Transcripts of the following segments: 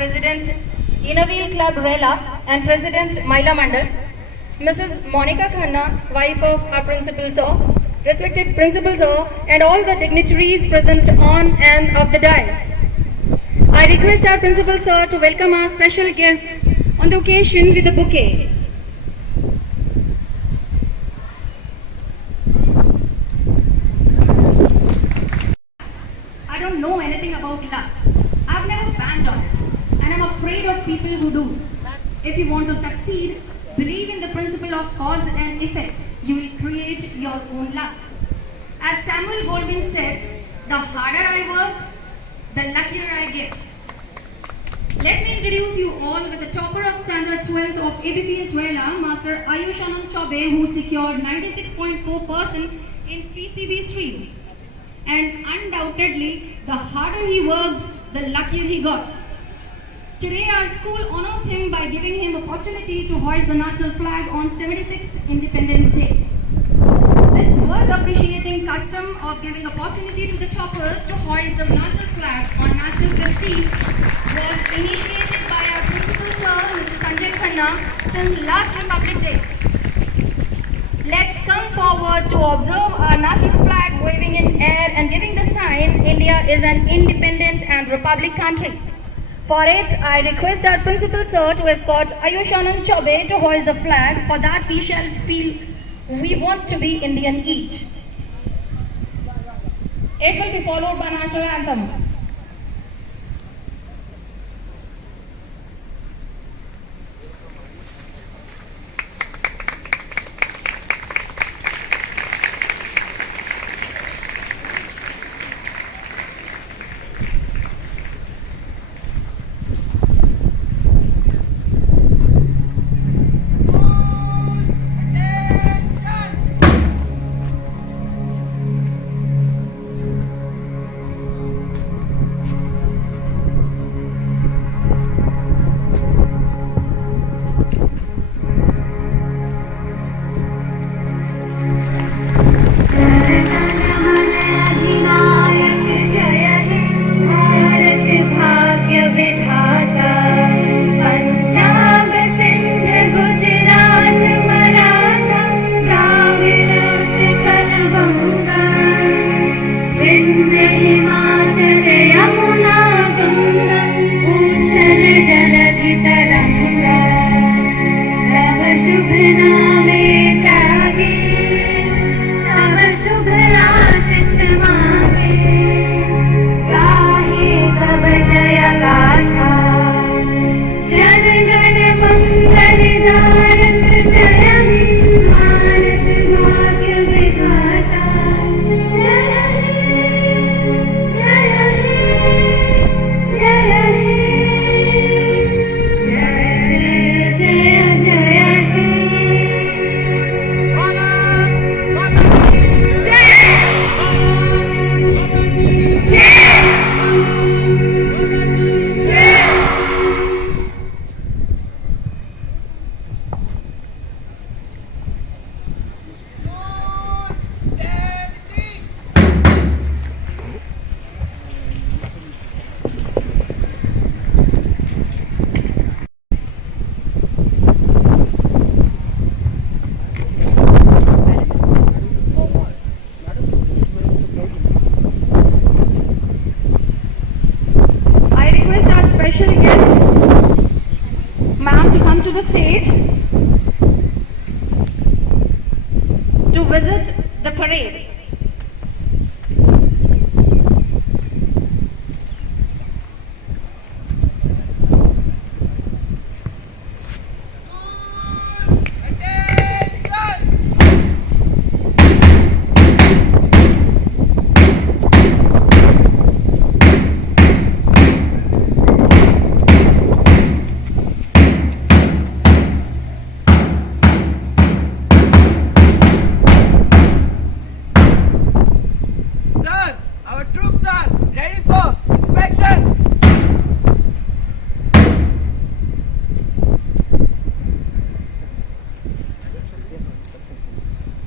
President Inavil Club Rela and President Maila Mandal, Mrs. Monica Khanna, wife of our Principal Sir, respected Principal Sir, and all the dignitaries present on and of the dais. I request our Principal Sir to welcome our special guests on the occasion with a bouquet. I don't know anything about luck. I've never banked on it, and I'm afraid of people who do. If you want to succeed, believe in the principle of cause and effect. You will create your own luck. As Samuel Goldwyn said, the harder I work, the luckier I get. Let me introduce you all with the topper of standard 12th of ABPS Rela, Master Ayush Anand Chaube, who secured 96.4% in PCB stream. And undoubtedly, the harder he worked, the luckier he got. Today, our school honors him by giving him opportunity to hoist the national flag on 76th Independence Day. This worth appreciating custom of giving opportunity to the toppers to hoist the national flag on national prestige was initiated by our Principal Sir, Mr. Sanjay Khanna, since last Republic Day. Let's come forward to observe our national flag waving in air and giving the sign India is an independent and republic country. For it, I request our Principal Sir to escort Ayush Anand Chaube to hoist the flag. For that, we shall feel we want to be Indian each. It will be followed by national anthem. To the stage to visit the parade.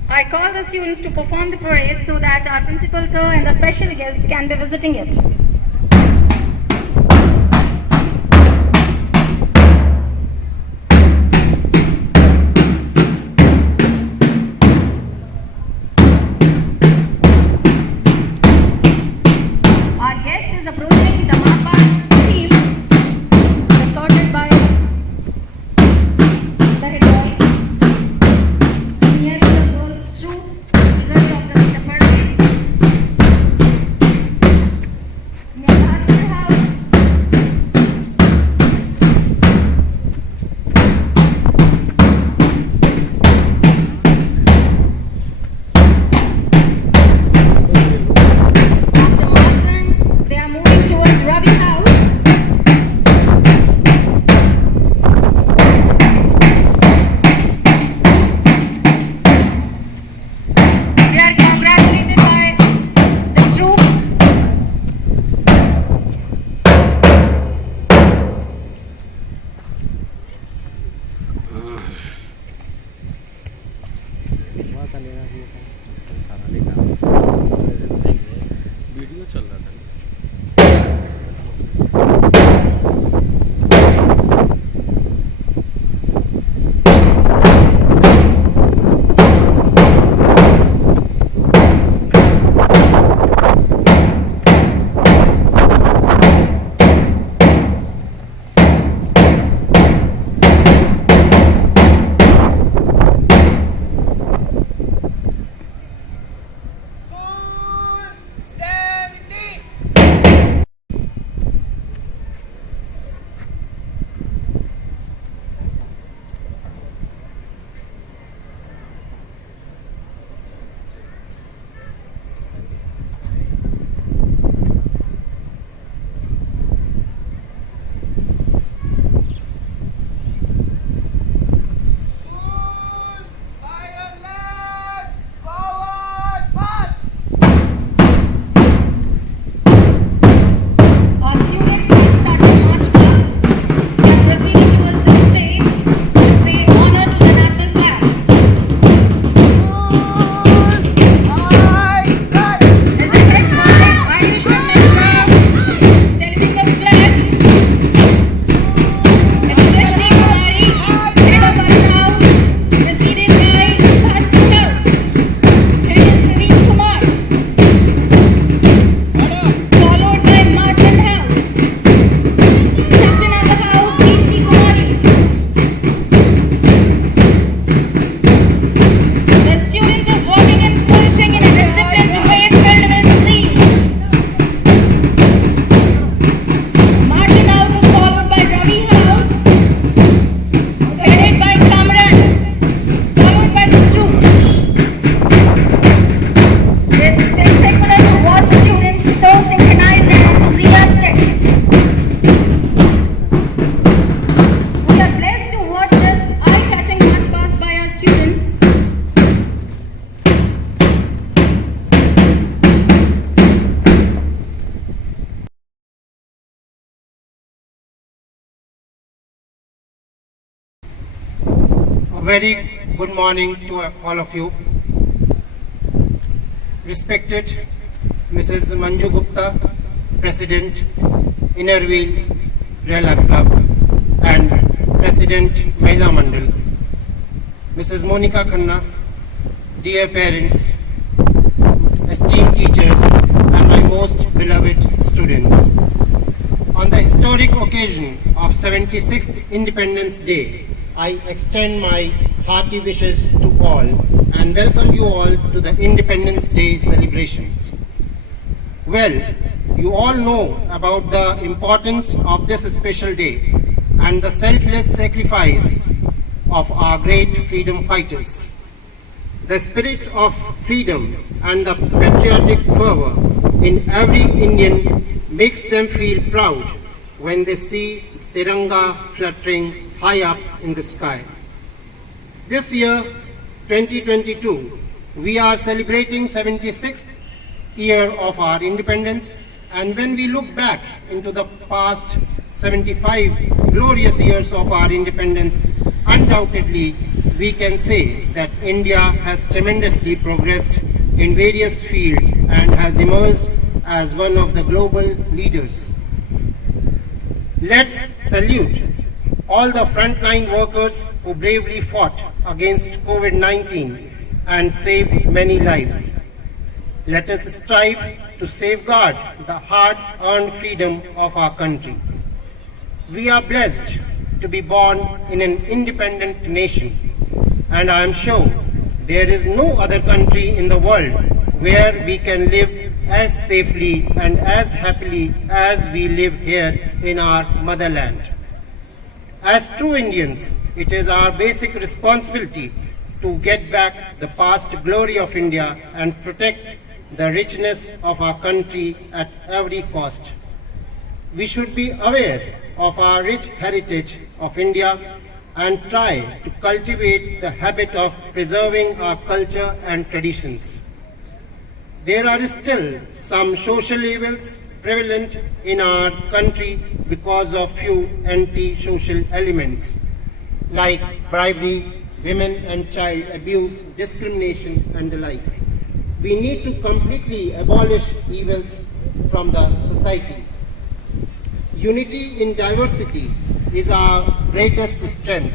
I call the students to perform the parade so that our Principal Sir and the special guests can be visiting it. A very good morning to all of you. Respected Mrs. Manju Gupta, President, Innerwheel Rela Club and President Mahila Mandal, Mrs. Monica Khanna, dear parents, esteemed teachers and my most beloved students. On the historic occasion of 76th Independence Day, I extend my hearty wishes to all and welcome you all to the Independence Day celebrations. Well, you all know about the importance of this special day and the selfless sacrifice of our great freedom fighters. The spirit of freedom and the patriotic fervor in every Indian makes them feel proud when they see Tiranga fluttering high up in the sky. This year, 2022, we are celebrating 76th year of our independence, and when we look back into the past 75 glorious years of our independence, undoubtedly we can say that India has tremendously progressed in various fields and has emerged as one of the global leaders. Let's salute all the frontline workers who bravely fought against COVID-19 and saved many lives. Let us strive to safeguard the hard-earned freedom of our country. We are blessed to be born in an independent nation, and I am sure there is no other country in the world where we can live as safely and as happily as we live here in our motherland. As true Indians, it is our basic responsibility to get back the past glory of India and protect the richness of our country at every cost. We should be aware of our rich heritage of India and try to cultivate the habit of preserving our culture and traditions. There are still some social evils prevalent in our country because of few anti-social elements like bribery, women and child abuse, discrimination and the like. We need to completely abolish evils from the society. Unity in diversity is our greatest strength.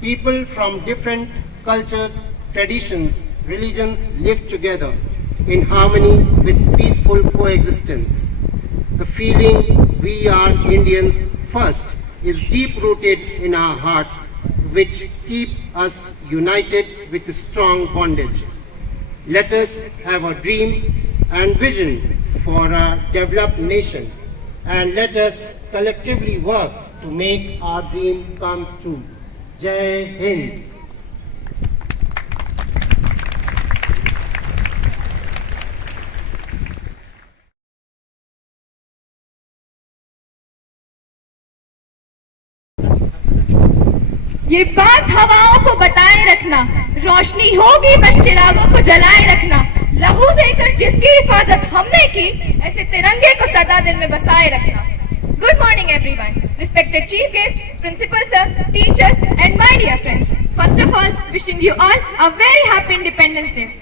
People from different cultures, traditions, religions live together in harmony with peaceful coexistence. The feeling we are Indians first is deep-rooted in our hearts, which keep us united with a strong bondage. Let us have a dream and vision for a developed nation, and let us collectively work to make our dream come true. Jai Hind. ये बात हवाओं को बताए रखना, रोशनी होगी बस चिरागों को जलाए रखना, लहू देकर जिसकी हिफाजत हमने की, ऐसे तिरंगे को सदा दिल में बसाए रखना. Good morning everyone, respected chief guest, principal sir, teachers and my dear friends. First of all, wishing you all a very happy Independence Day.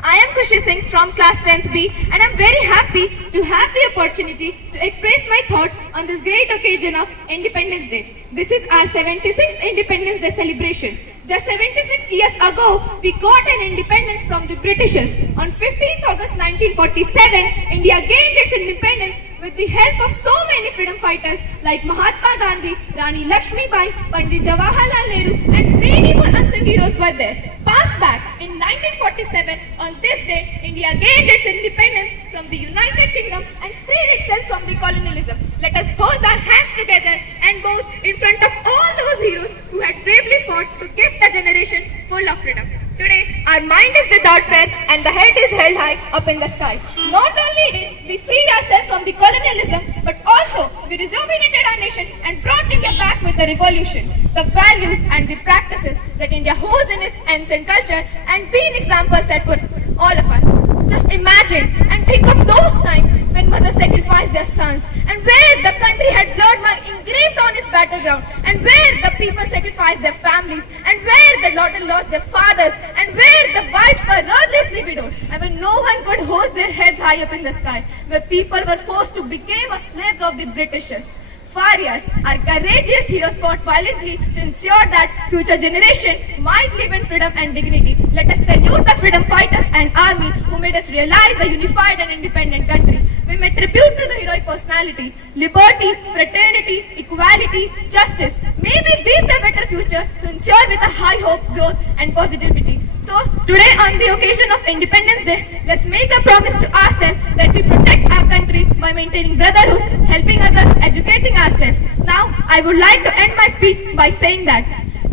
I am Khushi Singh from class 10th B and I am very happy to have the opportunity to express my thoughts on this great occasion of Independence Day. This is our 76th Independence Day celebration. Just 76 years ago, we got an independence from the Britishers. On 15th August 1947, India gained its independence with the help of so many freedom fighters like Mahatma Gandhi, Rani Lakshmi Bai, Pandit Jawaharlal Nehru and many more unsung heroes were there. Passed back in 1947, on this day, India gained its independence from the United Kingdom and freed itself from the colonialism. Let us hold our hands together and boast in front of all those heroes who had bravely fought to gift a generation full of freedom. Today, our mind is without fear and the head is held high up in the sky. Not only did we free ourselves from the colonialism, but also we rejuvenated our nation and brought India back with the revolution. The values and the practices that India holds in its ancient culture and being examples set for all of us. Just imagine and think of those times when mothers sacrificed their sons, and where the country had blood mark engraved on its battleground, and where the people sacrificed their families, and where the daughter lost their fathers, and where the wives were ruthlessly widowed, and when no one could hold their heads high up in the sky, where people were forced to become slaves of the Britishers. Farias, our courageous heroes fought violently to ensure that future generation might live in freedom and dignity. Let us salute the freedom fighters and army who made us realize the unified and independent country. We may tribute to the heroic personality. Liberty, fraternity, equality, justice. May we build a better future to ensure with a high hope, growth and positivity. So, today on the occasion of Independence Day, let's make a promise to ourselves that we protect our country by maintaining brotherhood, helping others, educating ourselves. Now, I would like to end my speech by saying that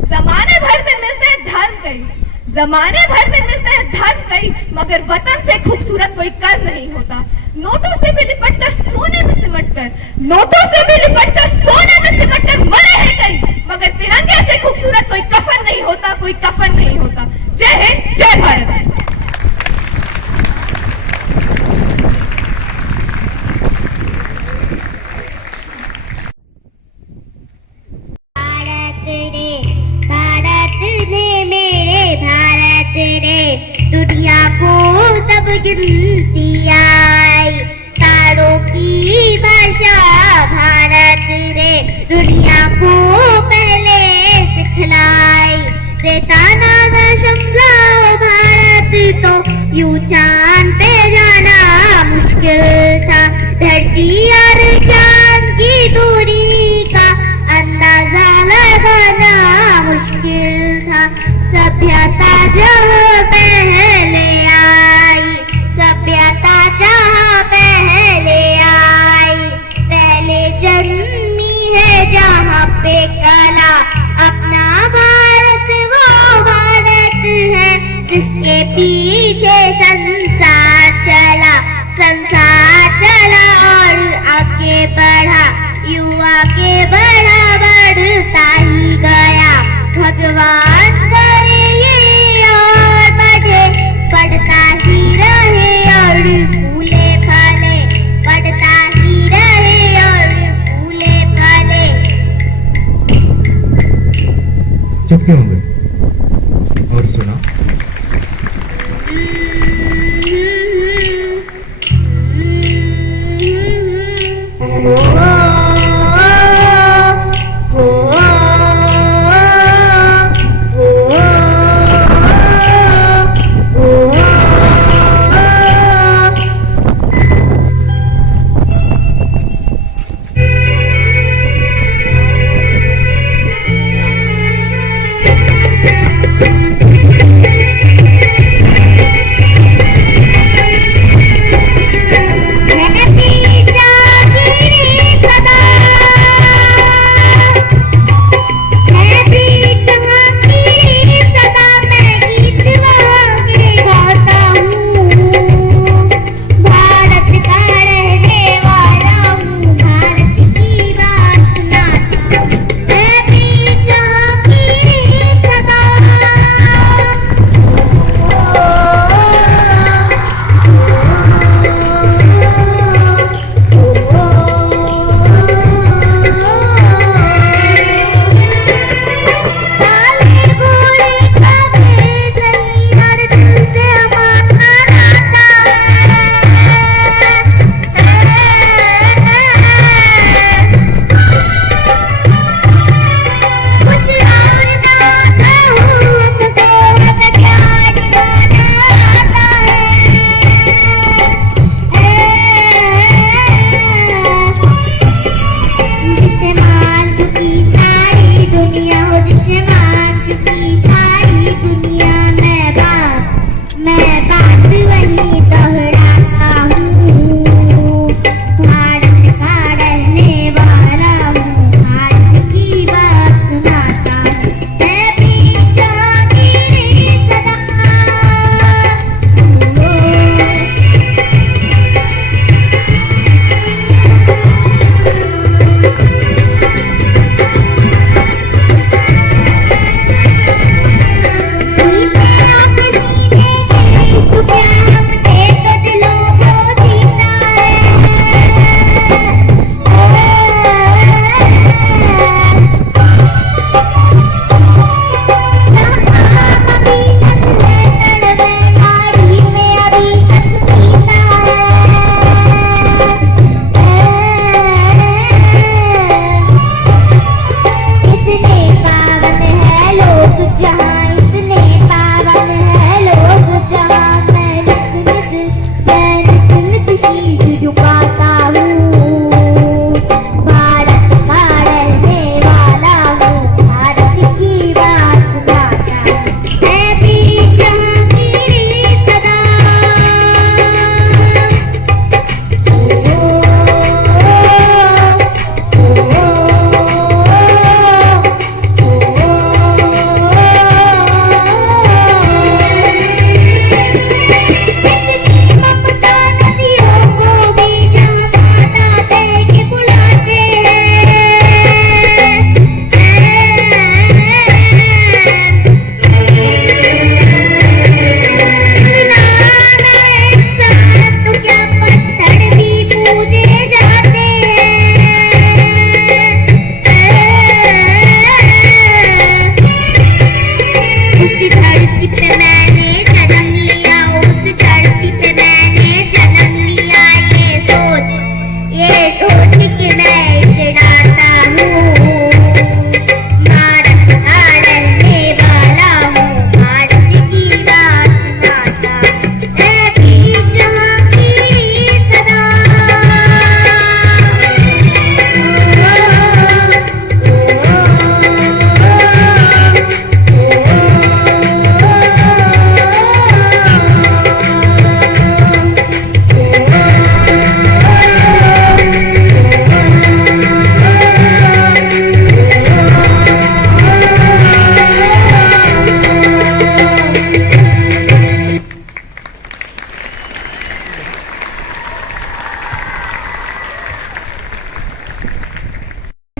ज़माने भर में मिलते हैं धर्म कई, ज़माने भर में मिलते हैं धर्म कई, मगर वतन से खूबसूरत कोई कर्म नहीं होता। नोटों से भी लिपट कर सोने में सिमट कर, नोटों से भी लिपट कर सोने में सिमट कर मरे हैं कई, मगर तिरंगे से खूबसूरत कोई कफन नहीं होता, कोई कफन नहीं होता। जय हिंद, जय भारत। भारत रे मेरे भारत रे, दुनिया को सब गिनती आई, तारों की भाषा भारत रे, दुनिया को पहले सिखलाई, रेताना का शमला भारत तो यूं चांद पे जाना मुश्किल था, धरती और चांद की दूरी का अंदाजा लगाना मुश्किल था, सभ्यता जहाँ पहले आई, सभ्यता जहाँ पहले आई, पहले जन्मी है जहाँ पे कला, अपना भारत वो भारत है जिसके पीछे संसार चला, संसार चला और आगे बढ़ा, युवा के बढ़ा बढ़ता ही गया, भगवान करे ये और बढ़े, बढ़ता ही रहे और फूले फले, बढ़ता ही रहे और फूले फले। चुप क्यों हो गए? और सुना?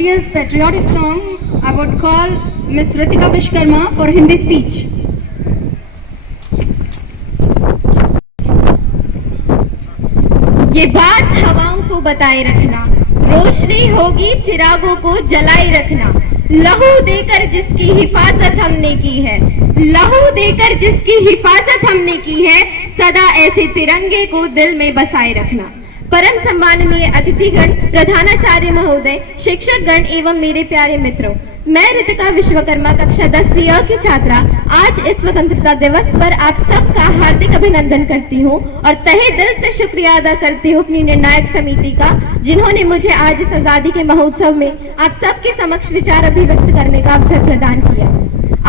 obvious patriotic song, I would call Miss Ritika Vishkarma for Hindi speech. ये बात हवाओं को बताए रखना, रोशनी होगी चिरागों को जलाए रखना। लहू देकर जिसकी हिफाजत हमने की है, लहू देकर जिसकी हिफाजत हमने की है, सदा ऐसे तिरंगे को दिल में बसाए रखना। परम सम्माननीय अतिथिगण, प्रधानाचार्य महोदय, शिक्षकगण एवं मेरे प्यारे मित्रों, मैं रितिका विश्वकर्मा कक्षा 10वीं अ की छात्रा आज इस स्वतंत्रता दिवस पर आप सबका हार्दिक अभिनंदन करती हूँ और तहे दिल से शुक्रिया अदा करती हूँ अपनी निर्णायक समिति का, जिन्होंने मुझे आज इस आजादी के महोत्सव में आप सबके समक्ष विचार अभिव्यक्त करने का अवसर प्रदान किया।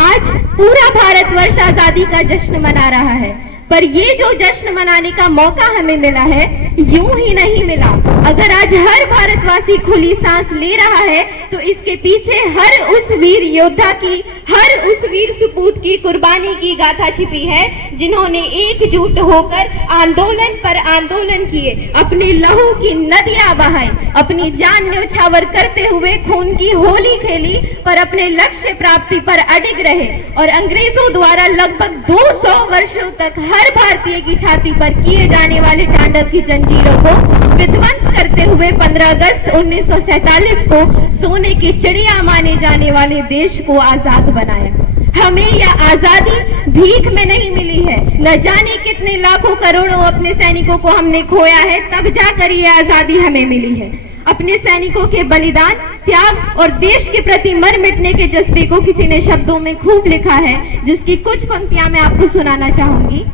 आज पूरा भारतवर्ष आजादी का जश्न मना रहा है, पर ये जो जश्न मनाने का मौका हमें मिला है, यूं ही नहीं मिला। अगर आज हर भारतवासी खुली सांस ले रहा है तो इसके पीछे हर उस वीर योद्धा की, हर उस वीर सपूत की कुर्बानी की गाथा छिपी है, जिन्होंने एकजुट होकर आंदोलन पर आंदोलन किए, अपने लहू की नदियां बहाई, अपनी जान न्यौछावर करते हुए खून की होली खेली, पर अपने लक्ष्य प्राप्ति पर अडिग रहे और अंग्रेजों द्वारा लगभग 200 वर्षों तक हर भारतीय की छाती पर किए जाने वाले तांडव की जंजीरों को विध्वंस करते हुए 15 अगस्त 1947 को सोने की चिड़िया माने जाने वाले देश को आजाद बनाया। हमें यह आजादी भीख में नहीं मिली है, न जाने कितने लाखों करोड़ों अपने सैनिकों को हमने खोया है, तब जाकर यह आजादी हमें मिली है। अपने सैनिकों के बलिदान, त्याग और देश के प्रति मर मिटने के जज्बे को किसी ने शब्दों में खूब लिखा है, जिसकी कुछ पंक्तियां मैं आपको सुनाना चाहूंगी।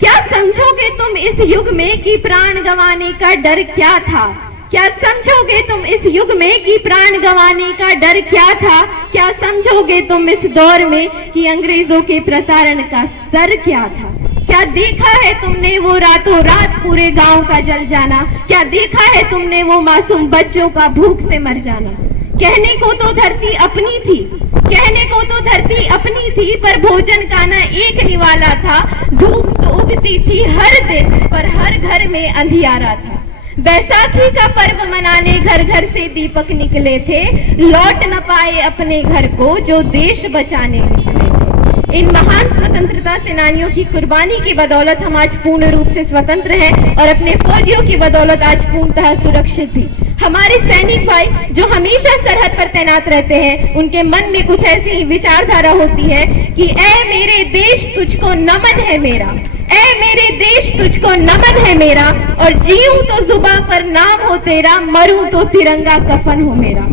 क्या समझोगे तुम इस युग में कि प्राण गंवाने का डर क्या था? क्या समझोगे तुम इस युग में कि प्राण गंवाने का डर क्या था? क्या समझोगे तुम इस दौर में कि अंग्रेजों के प्रताड़न का स्तर क्या था? क्या देखा है तुमने वो रातों रात पूरे गांव का जल जाना? क्या देखा है तुमने वो मासूम बच्चों का भूख से मर जाना? कहने को तो धरती अपनी थी, कहने को तो धरती अपनी थी, पर भोजन का न एक निवाला था। धूप तो उगती थी हर दिन, पर हर घर में अंधियारा था। बैसाखी का पर्व मनाने घर घर से दीपक निकले थे, लौट न पाए अपने घर को जो देश बचाने निकले थे। इन महान स्वतंत्रता सेनानियों की कुर्बानी की बदौलत हम आज पूर्ण रूप से स्वतंत्र हैं और अपने फौजियों की बदौलत आज पूर्णतः सुरक्षित भी। हमारे सैनिक भाई जो हमेशा सरहद पर तैनात रहते हैं, उनके मन में कुछ ऐसी ही विचारधारा होती है कि ऐ मेरे देश तुझको नमन है मेरा, ऐ मेरे देश तुझको नमन है मेरा, और जीऊं तो जुबां पर नाम हो तेरा, मरूं तो तिरंगा कफन हो मेरा।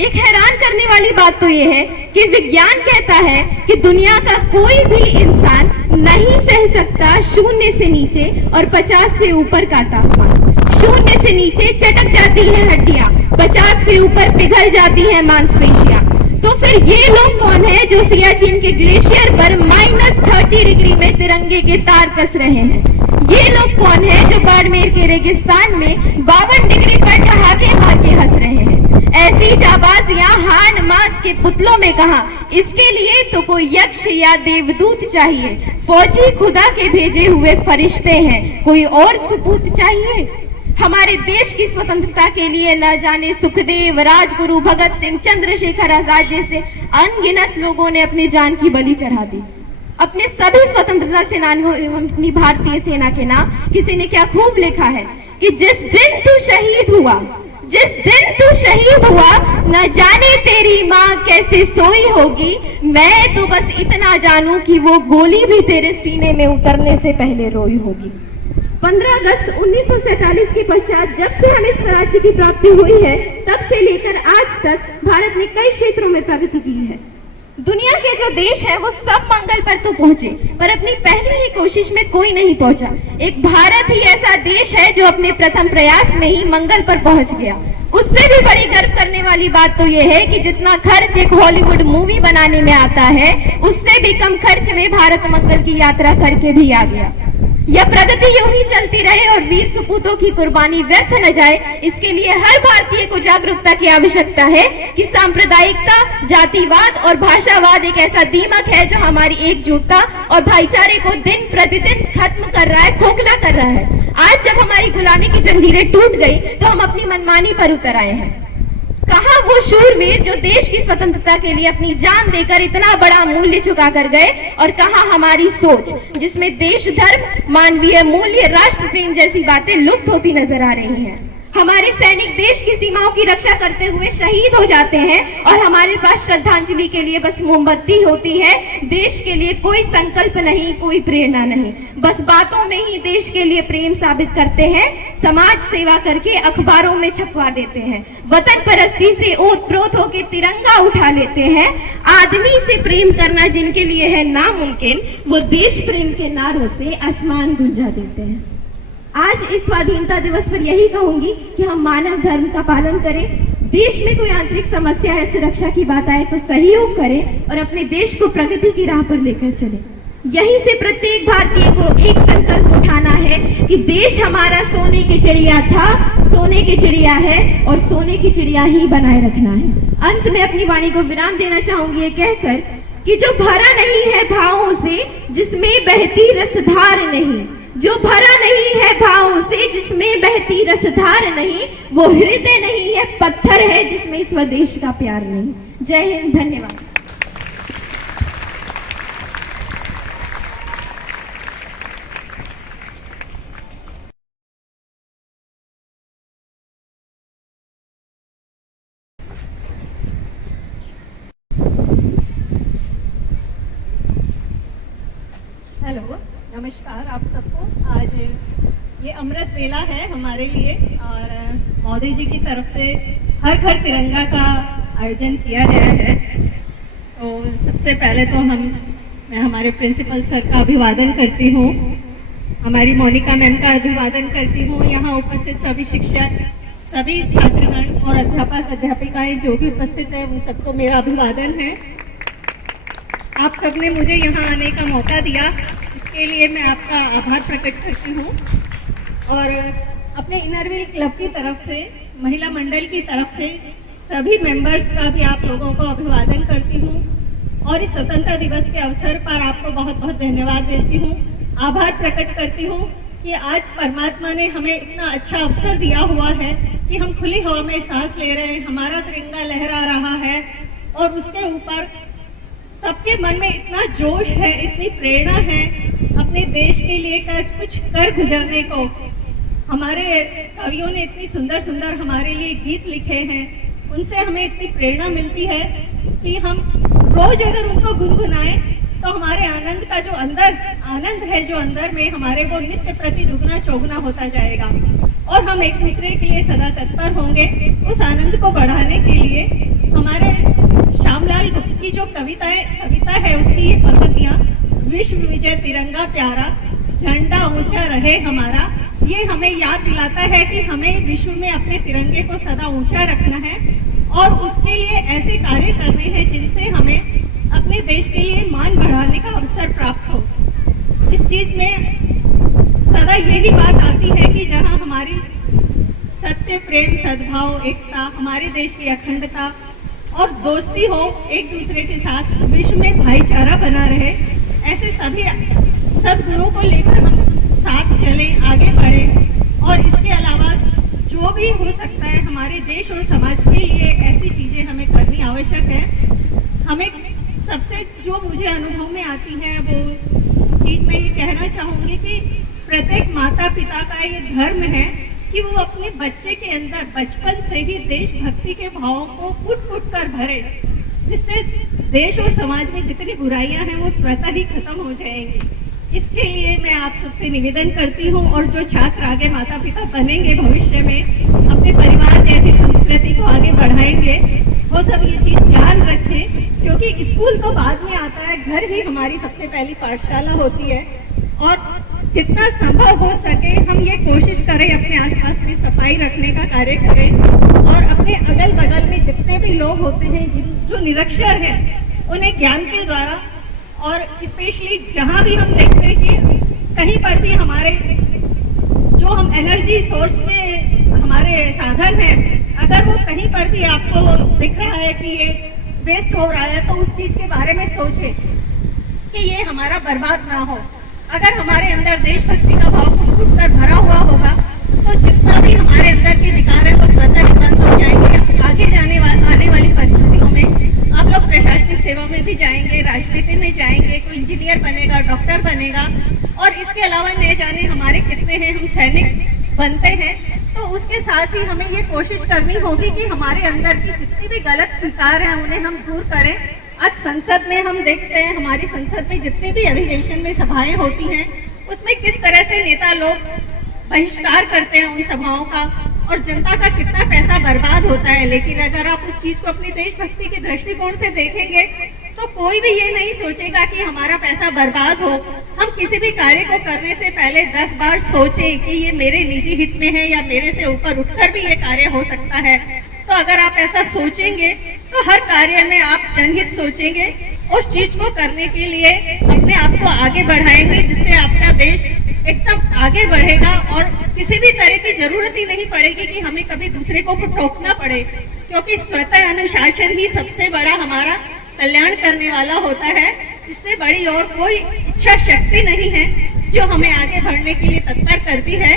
एक हैरान करने वाली बात तो यह है कि विज्ञान कहता है कि दुनिया का कोई भी इंसान नहीं सह सकता 0 से नीचे और 50 से ऊपर का तापमान। 0 से नीचे चटक जाती है हड्डियां, 50 से ऊपर पिघल जाती है मांसपेशियां। तो फिर ये लोग कौन है जो सियाचिन के ग्लेशियर पर -30 डिग्री में तिरंगे के तार कस रहे हैं? ये लोग कौन है जो बाड़मेर के रेगिस्तान में 52 डिग्री पर ठहाके मार के हंस रहे हैं? ऐसी जाबाजियां हान मास के पुतलों में कहा, इसके लिए तो कोई यक्ष या देवदूत चाहिए। फौजी खुदा के भेजे हुए फरिश्ते हैं, कोई और सपूत चाहिए? हमारे देश की स्वतंत्रता के लिए न जाने सुखदेव, राजगुरु, भगत सिंह, चंद्रशेखर आजाद जैसे अनगिनत लोगों ने अपनी जान की बलि चढ़ा दी। अपने सभी स्वतंत्रता सेनानियों एवं अपनी भारतीय सेना के नाम किसी ने क्या खूब लिखा है कि जिस दिन तू शहीद हुआ, जिस दिन तू शहीद हुआ, न जाने तेरी माँ कैसे सोई होगी। मैं तो बस इतना जानूं कि वो गोली भी तेरे सीने में उतरने से पहले रोई होगी। 15 अगस्त 1947 के पश्चात जब से हमें स्वराज्य की प्राप्ति हुई है, तब से लेकर आज तक भारत ने कई क्षेत्रों में प्रगति की है। दुनिया के जो देश है वो सब मंगल पर तो पहुंचे, पर अपनी पहली ही कोशिश में कोई नहीं पहुंचा। एक भारत ही ऐसा देश है जो अपने प्रथम प्रयास में ही मंगल पर पहुंच गया। उससे भी बड़ी गर्व करने वाली बात तो यह है कि जितना खर्च एक हॉलीवुड मूवी बनाने में आता है, उससे भी कम खर्च में भारत मंगल की यात्रा करके भी आ गया। यह प्रगति यूं ही चलती रहे और वीर सपूतों की कुर्बानी व्यर्थ न जाए, इसके लिए हर भारतीय को जागरूकता की आवश्यकता है कि सांप्रदायिकता, जातिवाद और भाषावाद एक ऐसा दीमक है जो हमारी एकजुटता और भाईचारे को दिन प्रतिदिन खत्म कर रहा है, खोखला कर रहा है। आज जब हमारी गुलामी की जंजीरें टूट गई तो हम अपनी मनमानी पर उतर आए हैं। कहाँ वो शूरवीर जो देश की स्वतंत्रता के लिए अपनी जान देकर इतना बड़ा मूल्य चुका कर गए, और कहाँ हमारी सोच जिसमें देश धर्म, मानवीय मूल्य, राष्ट्र प्रेम जैसी बातें लुप्त होती नजर आ रही हैं। हमारे सैनिक देश की सीमाओं की रक्षा करते हुए शहीद हो जाते हैं और हमारे पास श्रद्धांजलि के लिए बस मोमबत्ती होती है। देश के लिए कोई संकल्प नहीं, कोई प्रेरणा नहीं, बस बातों में ही देश के लिए प्रेम साबित करते हैं, समाज सेवा करके अखबारों में छपवा देते हैं, वतन परस्ती से ओत-प्रोत होकर तिरंगा उठा लेते हैं। आदमी से प्रेम करना जिनके लिए है नामुमकिन, वो देश प्रेम के नारों से आसमान गुंजा देते हैं। आज इस स्वाधीनता दिवस पर यही कहूंगी कि हम मानव धर्म का पालन करें। देश में कोई आंतरिक समस्या है, सुरक्षा की बात आए तो सहयोग करें और अपने देश को प्रगति की राह पर लेकर चलें। यहीं से प्रत्येक भारतीय को एक संकल्प उठाना है कि देश हमारा सोने की चिड़िया था, सोने की चिड़िया है और सोने की चिड़िया ही बनाए रखना है। अंत में अपनी वाणी को विराम देना चाहूंगी ये कहकर कि जो भरा नहीं है भावों से जिसमें बहती रसधार नहीं, जो भरा नहीं है भावों से जिसमें बहती रसधार नहीं, वो हृदय नहीं है, पत्थर है जिसमें स्वदेश का प्यार नहीं। जय हिंद, धन्यवाद। हेलो, नमस्कार आप सबको। आज ये अमृत वेला है हमारे लिए और मोदी जी की तरफ से हर घर तिरंगा का आयोजन किया गया है। तो सबसे पहले तो मैं हमारे प्रिंसिपल सर का अभिवादन करती हूँ, हमारी मोनिका मैम का अभिवादन करती हूँ, यहाँ उपस्थित सभी शिक्षक, सभी छात्रगण और अध्यापक अध्यापिकाएं जो भी उपस्थित है उन सबको मेरा अभिवादन है। आप सबने मुझे यहाँ आने का मौका दिया, इसके लिए मैं आपका आभार प्रकट करती हूँ। और अपने इनरव्हील क्लब की तरफ से, महिला मंडल की तरफ से सभी मेंबर्स का भी आप लोगों को अभिवादन करती हूँ और इस स्वतंत्रता दिवस के अवसर पर आपको बहुत बहुत धन्यवाद देती हूँ, आभार प्रकट करती हूँ कि आज परमात्मा ने हमें इतना अच्छा अवसर दिया हुआ है कि हम खुली हवा में सांस ले रहे हैं, हमारा तिरंगा लहरा रहा है और उसके ऊपर सबके मन में इतना जोश है, इतनी प्रेरणा है अपने देश के लिए कुछ कर गुजरने को। हमारे कवियों ने इतनी सुंदर सुंदर हमारे लिए गीत लिखे हैं, उनसे हमें इतनी प्रेरणा मिलती है कि हम रोज अगर उनको गुनगुनाएं तो हमारे आनंद का जो आनंद है जो अंदर में हमारे, वो नित्य प्रति दुगना चौगुना होता जाएगा और हम एक दूसरे के लिए सदा तत्पर होंगे उस आनंद को बढ़ाने के लिए। हमारे श्यामलाल गुप्त की जो कविता है उसकी ये पंक्तियां, विश्व विजय तिरंगा प्यारा, झंडा ऊंचा रहे हमारा, ये हमें याद दिलाता है कि हमें विश्व में अपने तिरंगे को सदा ऊंचा रखना है और उसके लिए ऐसे कार्य करने हैं जिनसे हमें अपने देश के लिए मान बढ़ाने का अवसर प्राप्त हो। इस चीज में सदा यही बात आती है कि जहाँ हमारी सत्य, प्रेम, सद्भाव, एकता, हमारे देश की अखंडता और दोस्ती हो, एक दूसरे के साथ विश्व में भाईचारा बना रहे, ऐसे सभी सद्गुणों को लेकर हम साथ चले, आगे बढ़े और इसके अलावा जो भी हो सकता है हमारे देश और समाज के लिए ऐसी चीजें हमें करनी आवश्यक है। हमें सबसे जो मुझे अनुभव में आती है वो चीज मैं ये कहना चाहूंगी कि प्रत्येक माता पिता का ये धर्म है कि वो अपने बच्चे के अंदर बचपन से ही देशभक्ति के भावों को फूट कर भरे, जिससे देश और समाज में जितनी बुराइयां हैं वो स्वतः ही खत्म हो जाएंगी। इसके लिए मैं आप सबसे निवेदन करती हूँ और जो छात्र आगे माता पिता बनेंगे भविष्य में, अपने परिवार जैसी संस्कृति को आगे बढ़ाएंगे, वो सब ये चीज ध्यान रखें क्योंकि स्कूल तो बाद में आता है, घर ही हमारी सबसे पहली पाठशाला होती है और जितना संभव हो सके हम ये कोशिश करें अपने आसपास में सफाई रखने का कार्य करें और अपने अगल बगल में जितने भी लोग होते हैं जो निरक्षर हैं उन्हें ज्ञान के द्वारा और स्पेशली जहाँ भी हम देखते हैं कि कहीं पर भी हमारे जो हम एनर्जी सोर्स के हमारे साधन हैं, अगर वो कहीं पर भी आपको दिख रहा है कि ये वेस्ट हो रहा है तो उस चीज के बारे में सोचें कि ये हमारा बर्बाद ना हो। अगर हमारे अंदर देशभक्ति का भाव फूट कर भरा हुआ होगा तो जितना भी हमारे अंदर के विकार है वो स्वतः ही बंद हो जाएंगे। आगे आने वाली परिस्थितियों में आप लोग प्रशासनिक सेवा में भी जाएंगे, राजनीति में जाएंगे, कोई इंजीनियर बनेगा, डॉक्टर बनेगा, और इसके अलावा न जाने हमारे कितने हैं हम सैनिक बनते हैं। तो उसके साथ ही हमें ये कोशिश करनी होगी कि हमारे अंदर की जितनी भी गलत विकार हैं उन्हें हम दूर करें। आज संसद में हम देखते हैं, हमारी संसद में जितनी भी अधिवेशन में सभाएं होती हैं उसमें किस तरह से नेता लोग बहिष्कार करते हैं उन सभाओं का, और जनता का कितना पैसा बर्बाद होता है। लेकिन अगर आप उस चीज को अपनी देशभक्ति के दृष्टिकोण से देखेंगे तो कोई भी ये नहीं सोचेगा कि हमारा पैसा बर्बाद हो। हम किसी भी कार्य को करने से पहले 10 बार सोचें कि ये मेरे निजी हित में है या मेरे से ऊपर उठकर भी ये कार्य हो सकता है। तो अगर आप ऐसा सोचेंगे तो हर कार्य में आप जनहित सोचेंगे, उस चीज को करने के लिए अपने आप को आगे बढ़ाएंगे, जिससे आपका देश एकदम आगे बढ़ेगा और किसी भी तरह की जरूरत ही नहीं पड़ेगी कि हमें कभी दूसरे को टोकना पड़े, क्योंकि स्वतः अनुशासन ही सबसे बड़ा हमारा कल्याण करने वाला होता है। इससे बड़ी और कोई इच्छा शक्ति नहीं है जो हमें आगे बढ़ने के लिए तत्पर करती है।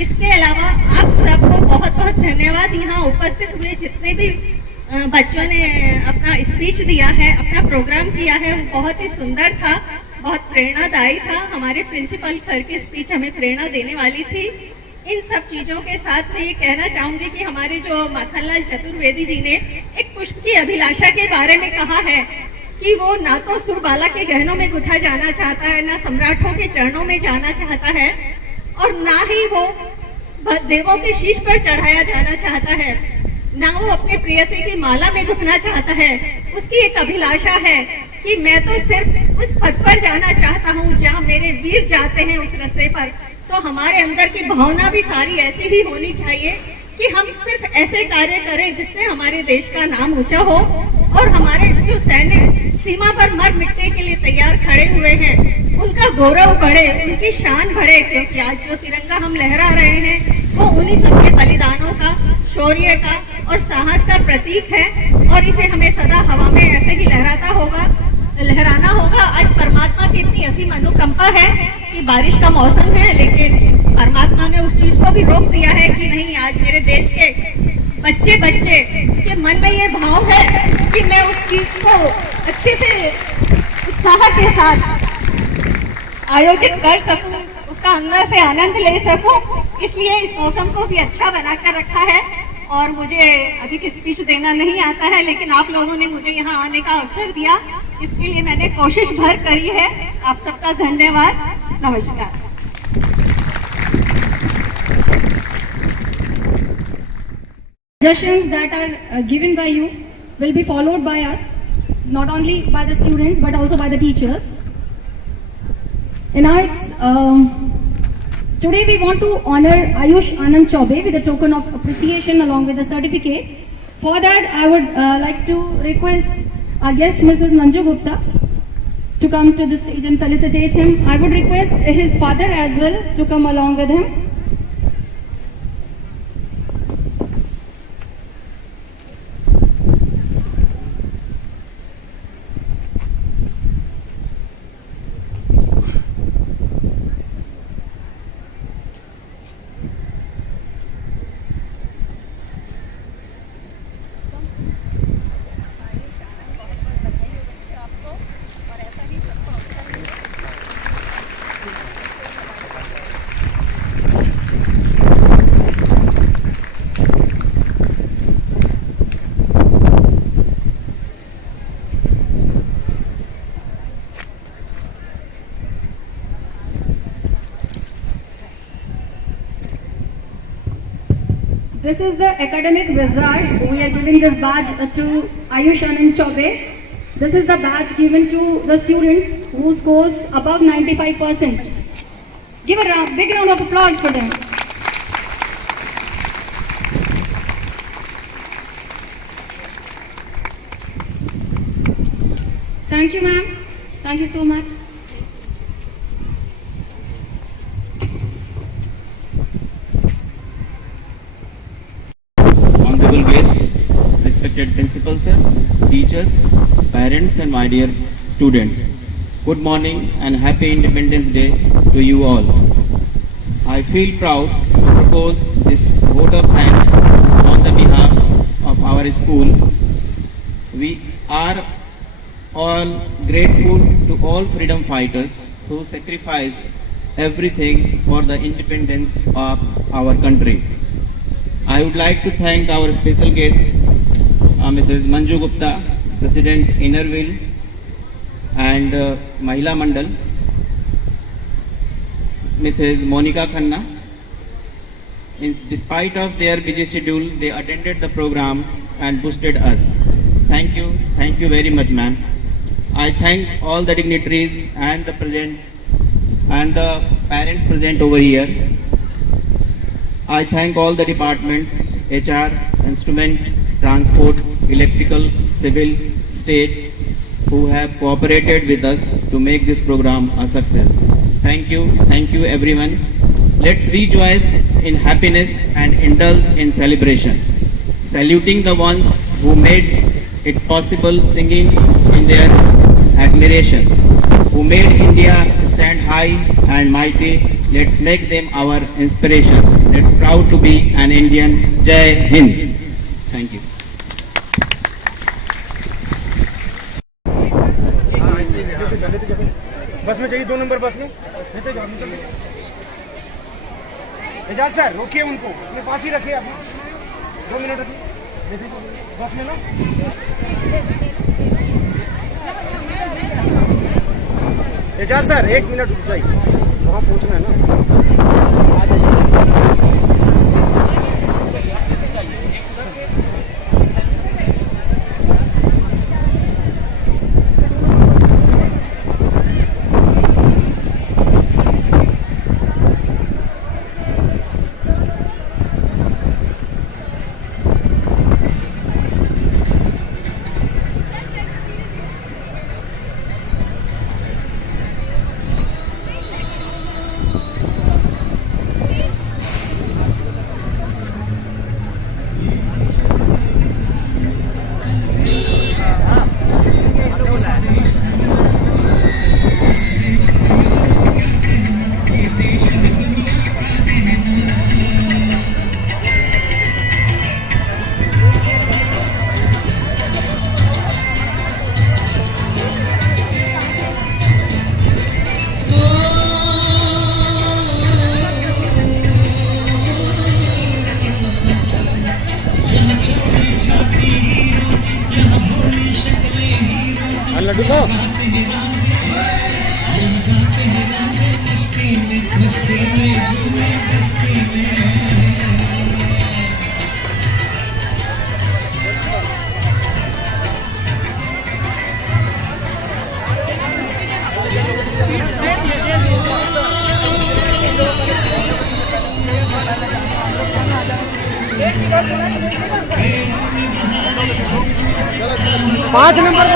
इसके अलावा आप सबको बहुत बहुत धन्यवाद। यहाँ उपस्थित हुए जितने भी बच्चों ने अपना स्पीच दिया है, अपना प्रोग्राम किया है, वो बहुत ही सुंदर था, बहुत प्रेरणादायी था। हमारे प्रिंसिपल सर की स्पीच हमें प्रेरणा देने वाली थी। इन सब चीजों के साथ मैं ये कहना चाहूंगी कि हमारे जो माखनलाल चतुर्वेदी जी ने एक पुष्प की अभिलाषा के बारे में कहा है कि वो ना तो सुरबाला के गहनों में गुथा जाना चाहता है, ना सम्राटों के चरणों में जाना चाहता है, और ना ही वो देवों के शीश पर चढ़ाया जाना चाहता है, ना वो अपने प्रेयसी की माला में घुसना चाहता है। उसकी एक अभिलाषा है कि मैं तो सिर्फ उस पद पर जाना चाहता हूँ जहाँ मेरे वीर जाते हैं उस रास्ते पर। तो हमारे अंदर की भावना भी सारी ऐसी ही होनी चाहिए कि हम सिर्फ ऐसे कार्य करें जिससे हमारे देश का नाम ऊंचा हो, और हमारे जो सैनिक सीमा पर मर मिटने के लिए तैयार खड़े हुए हैं उनका गौरव बढ़े, उनकी शान बढ़े, क्योंकि आज जो तिरंगा हम लहरा रहे हैं वो उन्हीं सबके बलिदानों का, शौर्य का और साहस का प्रतीक है, और इसे हमें सदा हवा में ऐसे ही लहराना होगा। आज परमात्मा की इतनी असीम अनुकंपा है कि बारिश का मौसम है, लेकिन परमात्मा ने उस चीज को भी रोक दिया है कि नहीं, आज मेरे देश के बच्चे के मन में ये भाव है कि मैं उस चीज को अच्छे से उत्साह के साथ आयोजित कर सकूं, उसका अंदर से आनंद ले सकूं। इसलिए इस मौसम को भी अच्छा बनाकर रखा है। और मुझे अभी की स्पीच देना नहीं आता है, लेकिन आप लोगों ने मुझे यहाँ आने का अवसर दिया, इसके लिए मैंने कोशिश भर करी है। आप सबका धन्यवाद। नमस्कार। Suggestions that are given by you will be followed by us, not only by the students but also by the teachers. And now today we want to honor Ayush Anand Chaube with a token of appreciation along with a certificate. For that, I would like to request our guest Mrs. Manju Gupta to come to the stage and felicitate him. I would request his father as well to come along with him. This is the academic wizard. We are giving this badge to Ayush Anand Chaube. This is the badge given to the students who scores above 95%. Give a big round of applause for them. Thank you, ma'am. Thank you so much. Honorable guests, respected principal sir, teachers, parents and my dear students. Good morning and happy Independence Day to you all. I feel proud to propose this vote of thanks on the behalf of our school. We are all grateful to all freedom fighters who sacrificed everything for the independence of our country. I would like to thank our special guest, Mrs. Manju Gupta, President Innerville and Mahila Mandal, Mrs. Monica Khanna. Despite of their busy schedule, they attended the program and boosted us. Thank you very much, ma'am. I thank all the dignitaries and the parents present over here. I thank all the departments, HR, instrument, transport, electrical, civil, state, who have cooperated with us to make this program a success. Thank you everyone. Let's rejoice in happiness and indulge in celebration. Saluting the ones who made it possible, singing in their admiration, who made India stand high and mighty. Let's make them our inspiration. Let's proud to be an Indian. Jai Hind. Thank you. बस में चाहिए 2 नंबर बस में एजाज सर रोकिए उनको अपने पास ही रखिए आप 2 मिनट रखिए बस में ना एजाज सर 1 मिनट रुक जाइए वहाँ पहुँचना है ना आ जाइए लड्डू को पाँच नंबर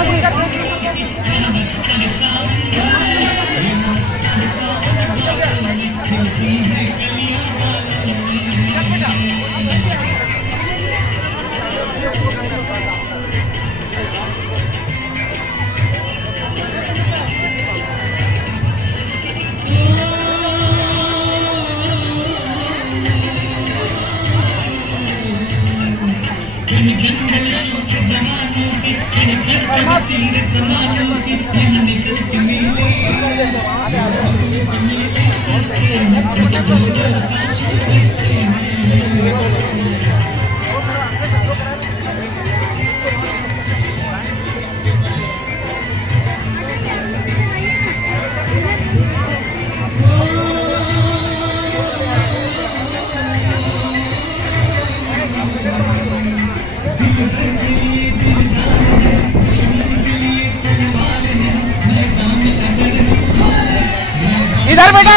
इधर बेटा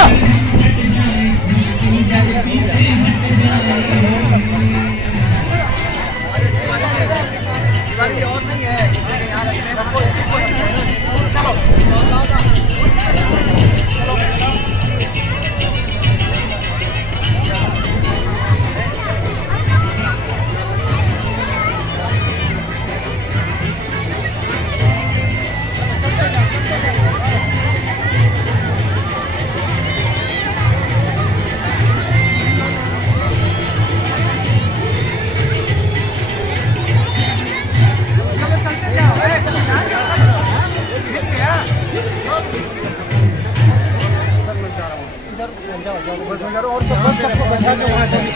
और नहीं है चलो बस में जा रहा हूँ और सबको बैठा के वहाँ जाइए।